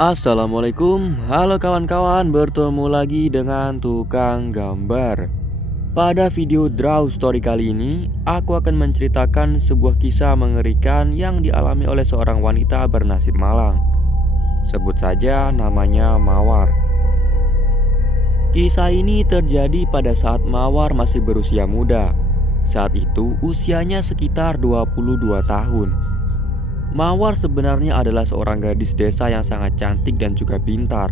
Assalamualaikum, halo kawan-kawan, bertemu lagi dengan tukang gambar. Pada video Draw Story kali ini, aku akan menceritakan sebuah kisah mengerikan yang dialami oleh seorang wanita bernasib malang. Sebut saja namanya Mawar. Kisah ini terjadi pada saat Mawar masih berusia muda. Saat itu usianya sekitar 22 tahun. Mawar sebenarnya adalah seorang gadis desa yang sangat cantik dan juga pintar.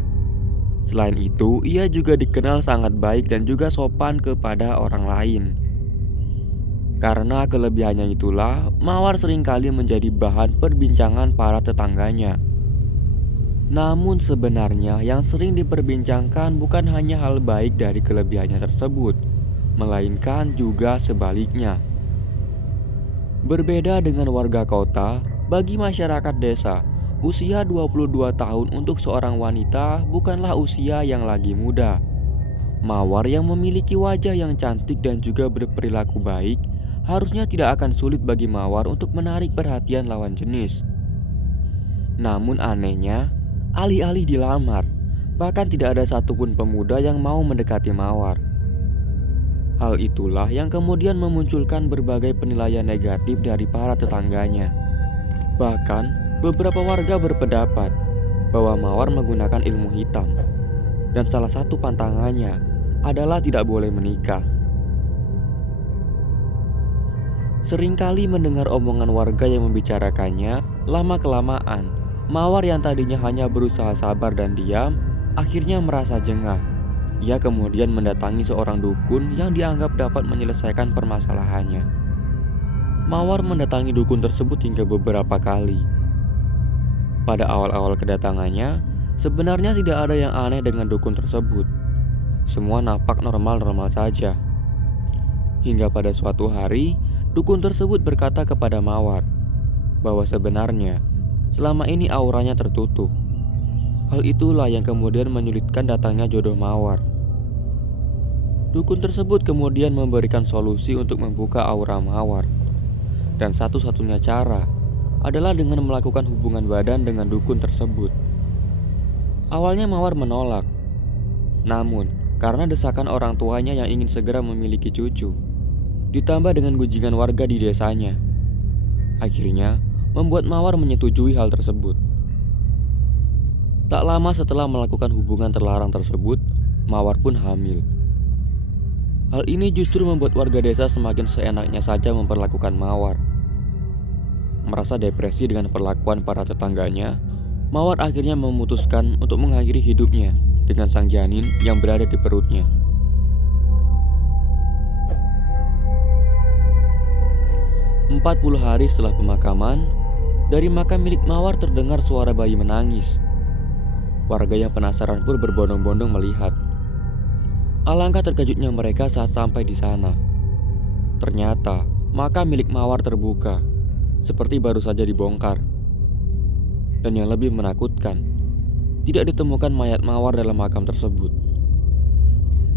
Selain itu, ia juga dikenal sangat baik dan juga sopan kepada orang lain. Karena kelebihannya itulah, Mawar seringkali menjadi bahan perbincangan para tetangganya. Namun sebenarnya yang sering diperbincangkan bukan hanya hal baik dari kelebihannya tersebut, melainkan juga sebaliknya. Berbeda dengan warga kota, bagi masyarakat desa, usia 22 tahun untuk seorang wanita bukanlah usia yang lagi muda. Mawar yang memiliki wajah yang cantik dan juga berperilaku baik, harusnya tidak akan sulit bagi Mawar untuk menarik perhatian lawan jenis. Namun anehnya, alih-alih dilamar, bahkan tidak ada satupun pemuda yang mau mendekati Mawar. Hal itulah yang kemudian memunculkan berbagai penilaian negatif dari para tetangganya. Bahkan, beberapa warga berpendapat bahwa Mawar menggunakan ilmu hitam, dan salah satu pantangannya adalah tidak boleh menikah. Seringkali mendengar omongan warga yang membicarakannya, lama-kelamaan, Mawar yang tadinya hanya berusaha sabar dan diam, akhirnya merasa jengah. Ia kemudian mendatangi seorang dukun yang dianggap dapat menyelesaikan permasalahannya. Mawar mendatangi dukun tersebut hingga beberapa kali. Pada awal-awal kedatangannya, sebenarnya tidak ada yang aneh dengan dukun tersebut. Semua nampak normal-normal saja. Hingga pada suatu hari, dukun tersebut berkata kepada Mawar bahwa sebenarnya selama ini auranya tertutup. Hal itulah yang kemudian menyulitkan datangnya jodoh Mawar. Dukun tersebut kemudian memberikan solusi untuk membuka aura Mawar. Dan satu-satunya cara adalah dengan melakukan hubungan badan dengan dukun tersebut. Awalnya Mawar menolak. Namun, karena desakan orang tuanya yang ingin segera memiliki cucu, ditambah dengan gunjingan warga di desanya, akhirnya membuat Mawar menyetujui hal tersebut. Tak lama setelah melakukan hubungan terlarang tersebut, Mawar pun hamil. Hal ini justru membuat warga desa semakin seenaknya saja memperlakukan Mawar. Merasa depresi dengan perlakuan para tetangganya, Mawar akhirnya memutuskan untuk mengakhiri hidupnya dengan sang janin yang berada di perutnya. 40 hari setelah pemakaman, dari makam milik Mawar terdengar suara bayi menangis. Warga yang penasaran pun berbondong-bondong melihat. Alangkah terkejutnya mereka saat sampai di sana. Ternyata makam milik Mawar terbuka, seperti baru saja dibongkar. Dan yang lebih menakutkan, tidak ditemukan mayat Mawar dalam makam tersebut.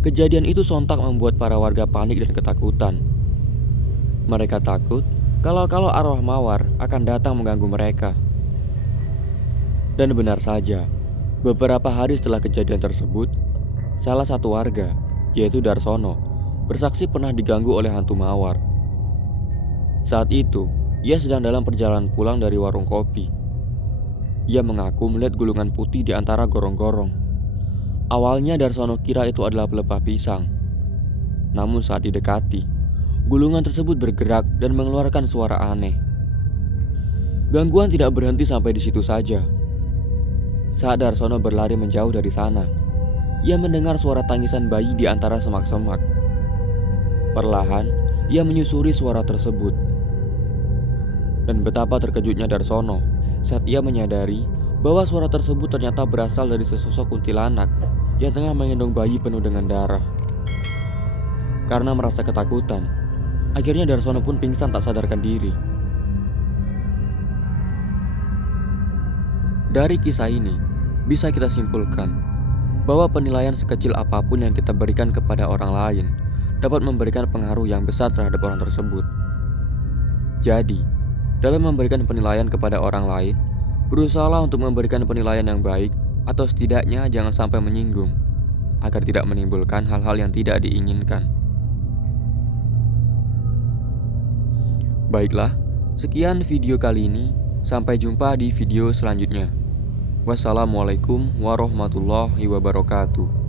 Kejadian itu sontak membuat para warga panik dan ketakutan. Mereka takut kalau arwah Mawar akan datang mengganggu mereka. Dan benar saja, beberapa hari setelah kejadian tersebut, salah satu warga, yaitu Darsono, bersaksi pernah diganggu oleh hantu Mawar. Saat itu, ia sedang dalam perjalanan pulang dari warung kopi. Ia mengaku melihat gulungan putih di antara gorong-gorong. Awalnya Darsono kira itu adalah pelepah pisang. Namun saat didekati, gulungan tersebut bergerak dan mengeluarkan suara aneh. Gangguan tidak berhenti sampai di situ saja. Saat Darsono berlari menjauh dari sana, ia mendengar suara tangisan bayi di antara semak-semak. Perlahan, ia menyusuri suara tersebut. Dan betapa terkejutnya Darsono saat ia menyadari bahwa suara tersebut ternyata berasal dari sesosok kuntilanak yang tengah menggendong bayi penuh dengan darah. Karena merasa ketakutan, akhirnya Darsono pun pingsan tak sadarkan diri. Dari kisah ini, bisa kita simpulkan bahwa penilaian sekecil apapun yang kita berikan kepada orang lain dapat memberikan pengaruh yang besar terhadap orang tersebut. Jadi, dalam memberikan penilaian kepada orang lain, Berusahalah untuk memberikan penilaian yang baik, atau setidaknya jangan sampai menyinggung, agar tidak menimbulkan hal-hal yang tidak diinginkan. Baiklah, sekian video kali ini. Sampai jumpa di video selanjutnya. Wassalamualaikum warahmatullahi wabarakatuh.